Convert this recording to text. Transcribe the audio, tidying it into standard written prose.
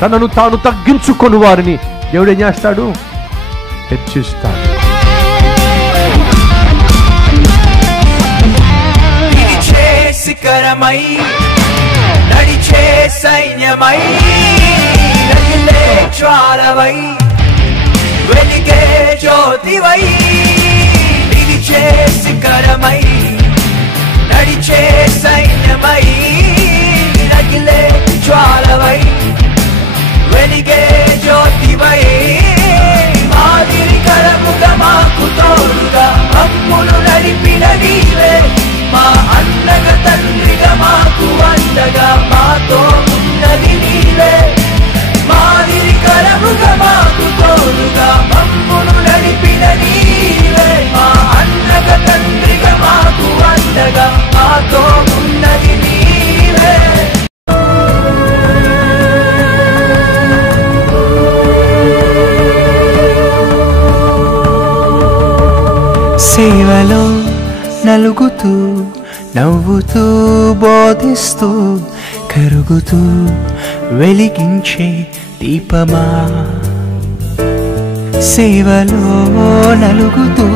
తనను తాను తగ్గించుకొని వారిని దేవుడు ఏం చేస్తాడు? హెచ్చిస్తాడు. శిఖరమై నడిచే సైన్యమై రగిలే జ్వాలవై వెలిగే జ్యోతివై నిలిచే శిఖరమై నడిచే సైన్యమై రగిలే జ్వాలవై వెలిగే జ్యోతివై మాదిరి కరముగా మాకు తోడుగా మమ్మును నడిపిన నీవే మా అన్నగా తండ్రిగా మాకు అండగా మాతో ఉన్నది నీవే మాదిరి కరముగా మాకు తోడుగా మమ్మును నడిపిన నీవే మా అన్నగా తండ్రిగా మాకు అండగా మాతో ఉన్నది నీవే. సేవలో నలుగుతూ నవ్వుతూ బోధిస్తూ కరుగుతూ వెలిగించే దీపమా సేవలో నలుగుతూ